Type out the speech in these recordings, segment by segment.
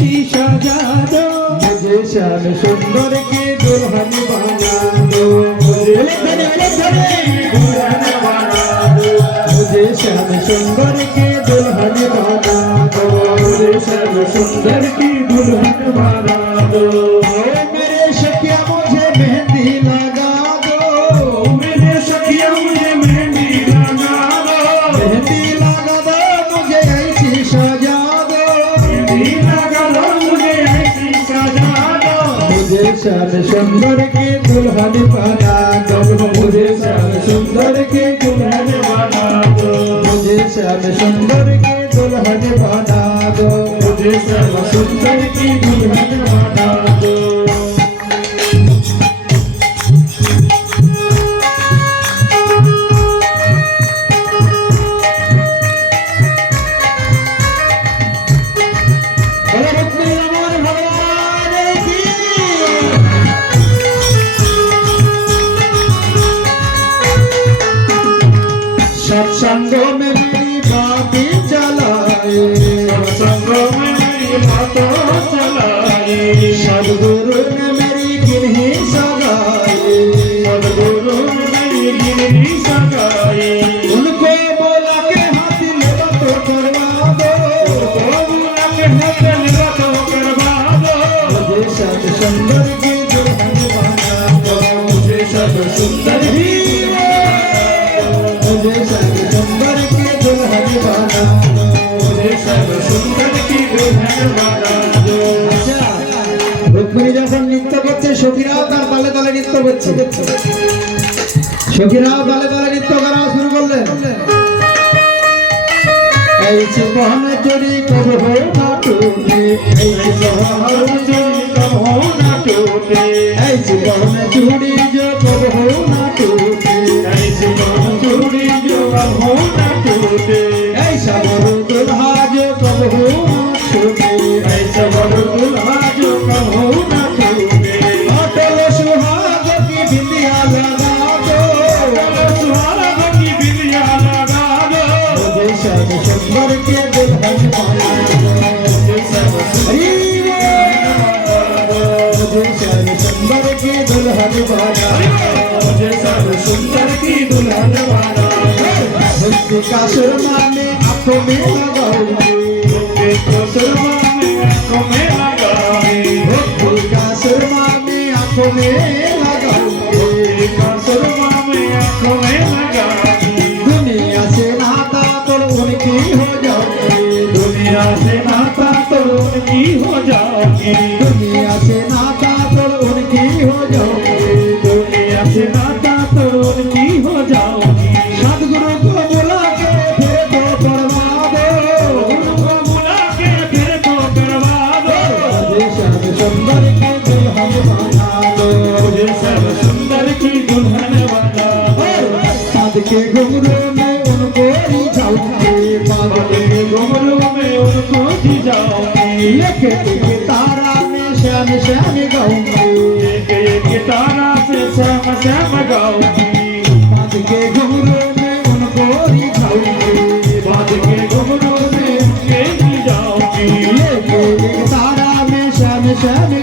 আছি সাজানো যে শ্যাম সুন্দরকে দুলহন বানানো যে শ্যাম সুন্দরকে দুলহন বানানো যে শ্যাম সুন্দর সুন্দর কে দুলহন বানা দো মুঝে শ্যাম সুন্দর কে দুলহন বানা দো মুঝে শ্যাম সুন্দর কে দুলহন বানা দো মুঝে শ্যাম সুন্দর কে দুলহন সখীরাও তালে তালে নৃত্য করা শুরু করলেন। এই সুবহন চুরি কবহ না টুটে এই সুবহন চুরি কবহ কবহ না টুটে কাসর মানে তুমি লাগাবে কাসর মানে তুমি লাগাবে কাসর एक तारा में श्याम श्याम गाऊँगी एक एक तारा से श्याम श्याम गाऊँगी के घुंघरू में उनको ही के घुंघरू में जाऊँगी तारा में श्याम श्याम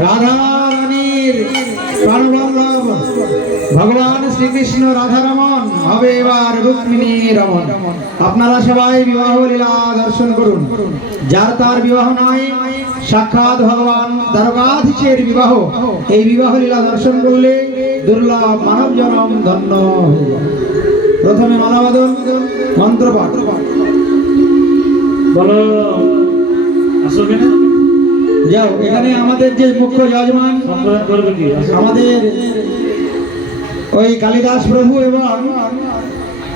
রাধারানীর প্রাণবল্লভ ভগবান শ্রীকৃষ্ণ রাধারমন হবে এবার রুক্মিণী রমন আপনারা সবাই বিবাহ লীলা দর্শন করুন। যার তার বিবাহ নাই, সাক্ষাৎ ভগবান দ্বারকাধীশের বিবাহ। এই বিবাহ লীলা দর্শন করলে দুর্লভ মানব জনম ধন্য প্রথমে মানবাদন, মন্ত্রপাঠ। বলো আসবে না যাও এখানে আমাদের যে মুখ্য যজমান? আমাদের ওই কালিদাস প্রভু এবং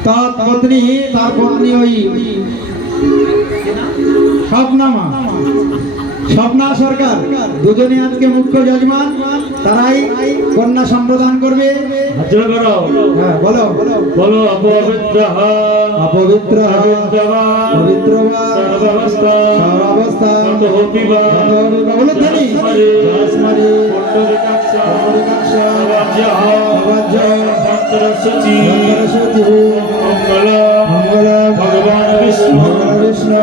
তার পত্নী তার পত্নী ওই স্বপ্নামা স্বপ্না সরকার দুজনে আজকে মুখ্য যজমান তারাই কন্যা সম্প্রদান করবে। হ্যাঁ বলো। বলো। অপবিত্র অপবিত্র পবিত্র সর্বাবস্থা বলো ধ্বনি ভগবান বিষ্ণু মঙ্গল বিষ্ণু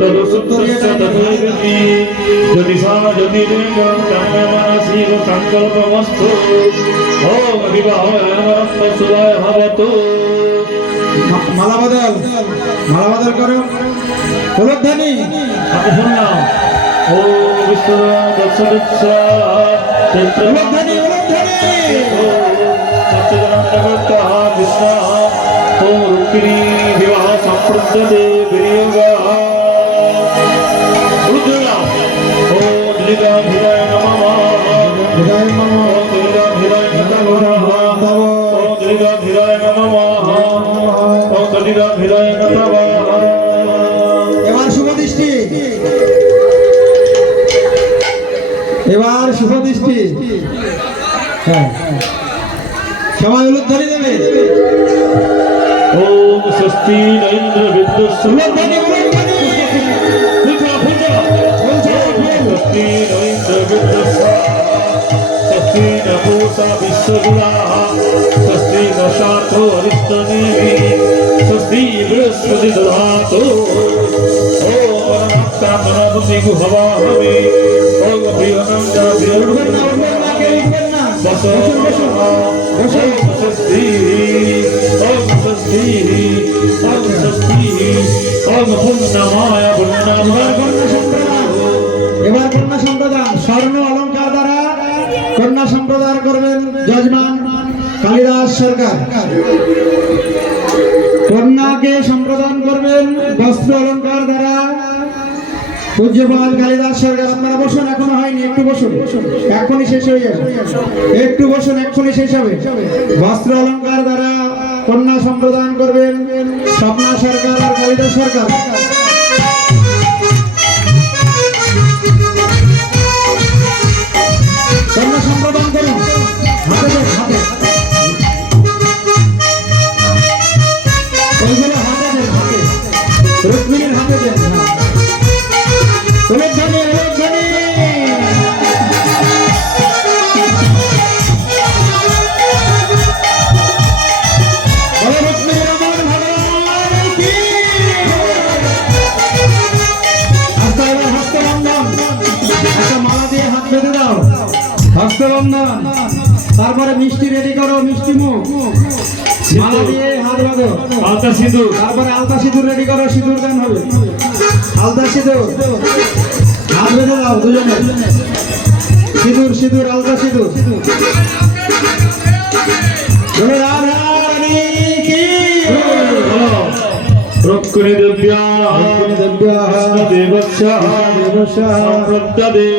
তদসুত্তরস্য তথৈবতি জ্যোতিষা জ্যোতির্গম তন্ন মনসি সংকল্পমস্তু ওম বিবাহ সুরায় ভবতু মা- মালা বদল মালা বদল করো হলুধ্বনি আপনি শুন ও বিষ্ণু দর্শনিচ্ছ হলুধ্বনি হলুধ্বনি সত্যজনন্ত কৃষ্ণ ও রুক্মিণী বিবাহ সম্প্রদ্যতে বিনিয়োগ ও দিলিকা ভিরায় নমঃ হৃদয় মম ও ভিরায় নমঃ। ও দিলিকা ভিরায় নমঃ ও দিলিকা ভিরায় নমঃ এবার শুভ দৃষ্টি। এবার শুভ দৃষ্টি। হ্যাঁ। সবাই হলুধ্বনি স্বস্তি নৈন্দ্র বিদ্যুৎ স্বস্তি নৈন্দ্র বিদ্যুৎ স্বস্তি নভূষা বিশ্বগুলা স্বস্তি নশাতো অরিষ্টনেমি স্বস্তি বৃহস্পতি দধাতু ওম পরমাত্মা মনোবুদ্ধি গুহবাহমি ওম প্রিয়নম যা উঠবেন না প্রিয়নম উঠবেন না। কেউ এবার কন্যা সম্প্রদান স্বর্ণ অলংকার দ্বারা কন্যা সম্প্রদান করবেন যজমান কালিদাস সরকার। কন্যাকে সম্প্রদান করবেন বস্ত্র অলংকার দ্বারা। পূজ্যপাল কালিদাস সরকার, আপনারা বসুন, এখনও হয়নি, একটু বসুন। এখনই শেষ হয়ে যাবে। একটু বসুন এক্ষুনি শেষ হবে। বস্ত্র অলংকার দ্বারা কন্যা সম্প্রদান করবেন স্বপ্না সরকার আর কালিদাস সরকার। হস্তবন্ধন তারপরে মিষ্টি রেডি করো মিষ্টি মুখ। মালা দিয়ে হাত বাঁধো। আলতা সিঁদুর। তারপরে আলতা সিঁদুর রেডি করো সিঁদুর গান হবে। আলতা সিঁদুর। হাত বেঁধে দাও দুজনে। সিঁদুর সিঁদুর আলতা সিঁদুর। রক্ষণী দেব্যা দেব্যাঃ দেবস্য দেবস্য সম্প্রদ্যদে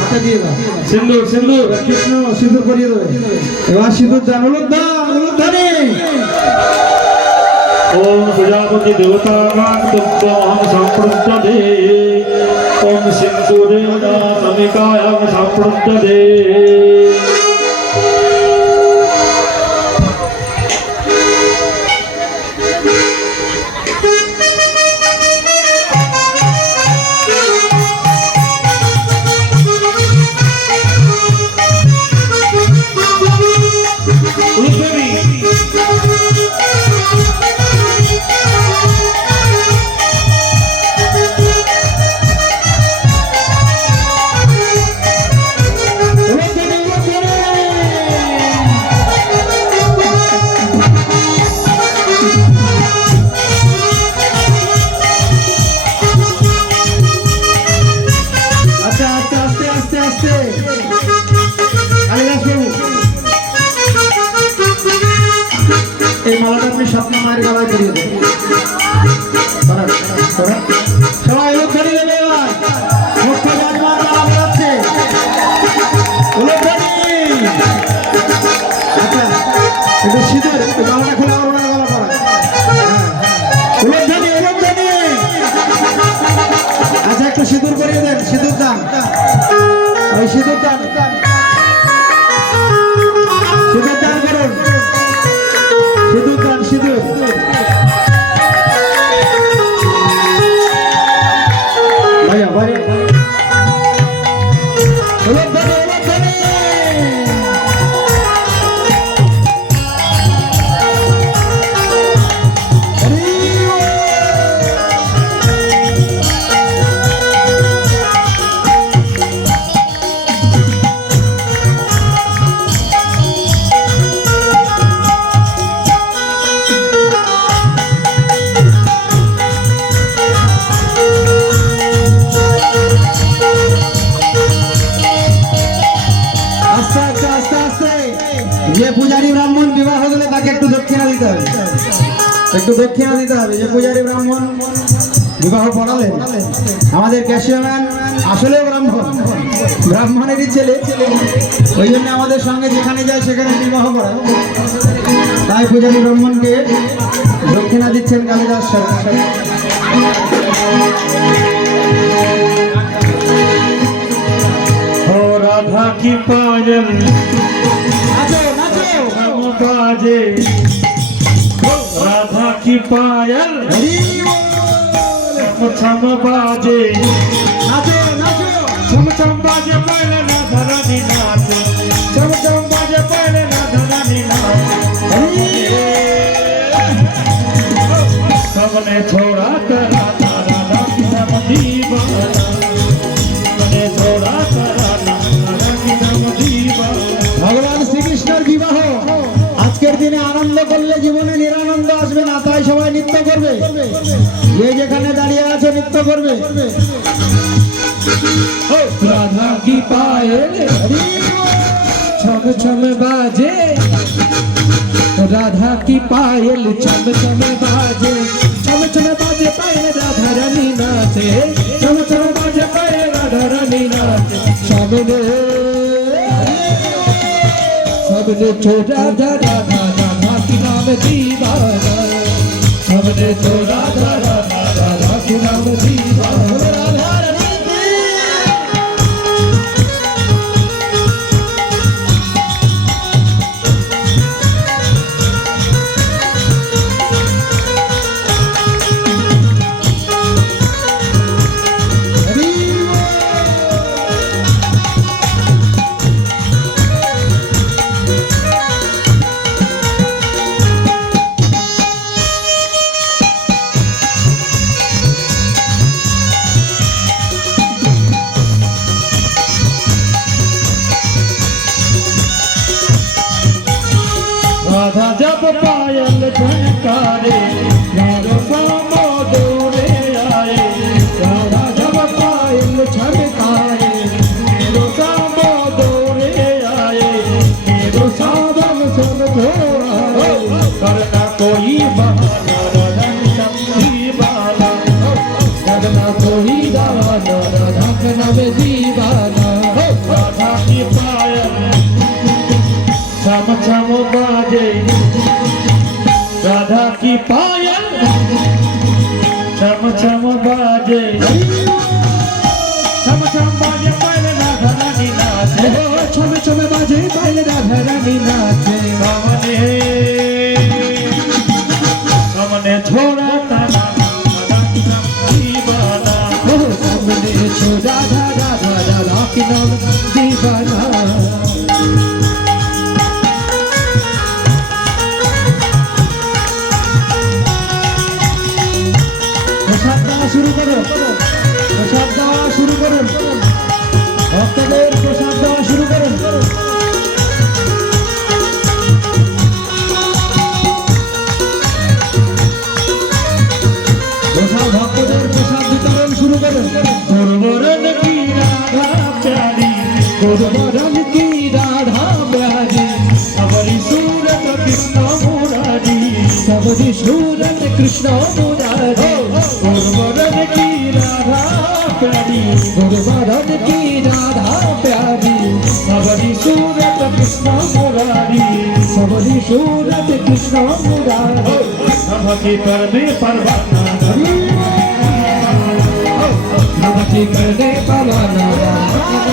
হাতে দিয়ে দাও। সিন্দুর সিন্দুর। কৃষ্ণ সিঁদুর পরিয়ে দেবে। এবার সিঁদুর যা হলুদ দান হলুদ ধানি ओम प्रजापति देवतानां तुभ्यमहं सम्प्रद्यते ओम सिंधुरेण समिकायां सम्प्रद्यते একটু দক্ষিণা দিতে হবে যে পূজারী ব্রাহ্মণ। বিবাহ পড়ালেন। আমাদের ক্যাশিয়াম্যান আসলে ব্রাহ্মণ। ব্রাহ্মণেরই ছেলে। ওই জন্য আমাদের সঙ্গে যেখানে যায় সেখানে বিবাহ করা। তাই পূজারী ব্রাহ্মণকে দক্ষিণা দিচ্ছেন কালিদাস সরকার। রাধা কি পারেন নাচো। কাজে। राधा की पायल হরি বল। छम बाजे নাচো নাচো छम छम बाजे पहले राधा रानी नाच छम छम बाजे पहले राधा रानी नाच হরি सबने छोड़ा करा तारा राम राम दीवाना सबने छोड़ा करा तारा राम दीवाना ভগবান শ্রীকৃষ্ণের বিবাহ আজকের দিনে আনন্দ করলে জীবনে নৃত্য করবে। রাধা কি পায়েল ছম ছম বাজে। রাধা কি পায়েল ছম ছম বাজে। ছম ছম বাজে পায়ে রাধা রানী নাচে। ছম ছম বাজে পায়ে রাধা রানী নাচে। সামনে সামনে ছো রাধা রাধা রাধা কি নাম দিবানা? সামনে ছো রাধা রাধা 祝他们的记 রাধা मुरारी सबरी सूरत कृष्ण मुरारी। नमति करने परवाना। नमति करने परवाना।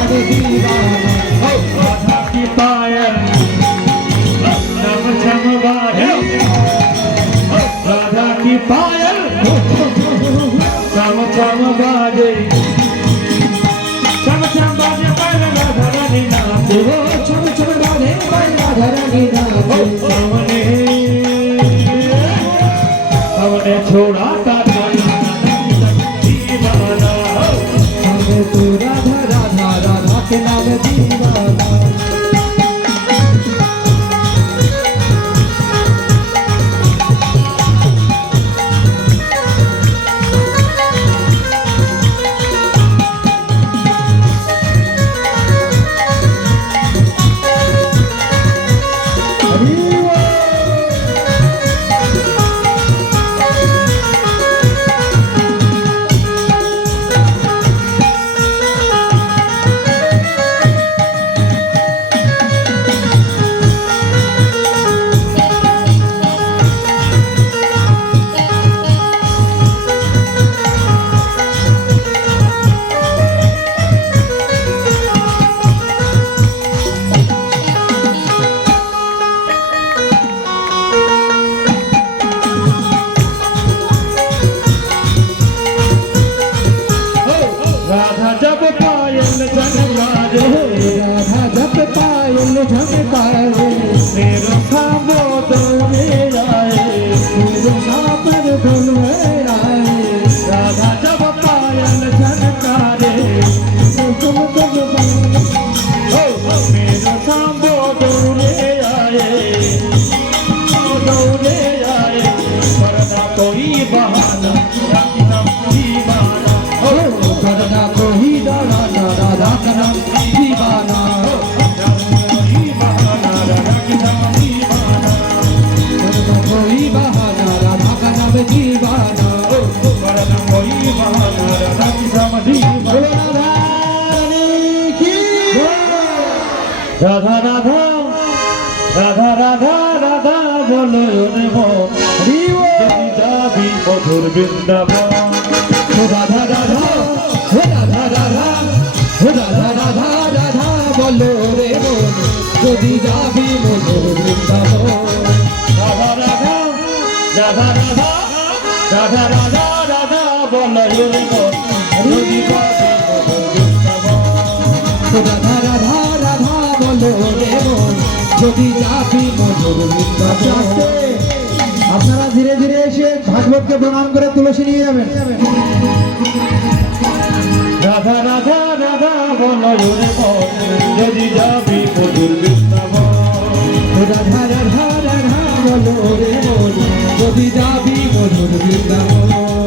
दीवाना की पायल नम चमवारे राधा की पायल नम चमवारे चम चम बाजे। पायल राधा रानी नाचे। રાધા રાધા રાધા કે નામ દીવાના বৃন্দাবন। ও রাধা রাধা, ও রাধা রাধা, ও রাধা রাধা রাধা বলো রে মন যদি যাবি মধুর বৃন্দাবন। রাধা রাধা রাধা রাধা রাধা রাধা রাধা বলো রে মন যদি যাবি রাধা রাধা রাধা বলো মন বৃন্দাবন। আপনারা ধীরে ধীরে এসে ভাগবতকে প্রণাম করে তুলসী নিয়ে যাবেন। রাধা রাধা রাধা বল যদি যাবি রাধা রাধা রাধা যদি যাবি বৃন্দাবন।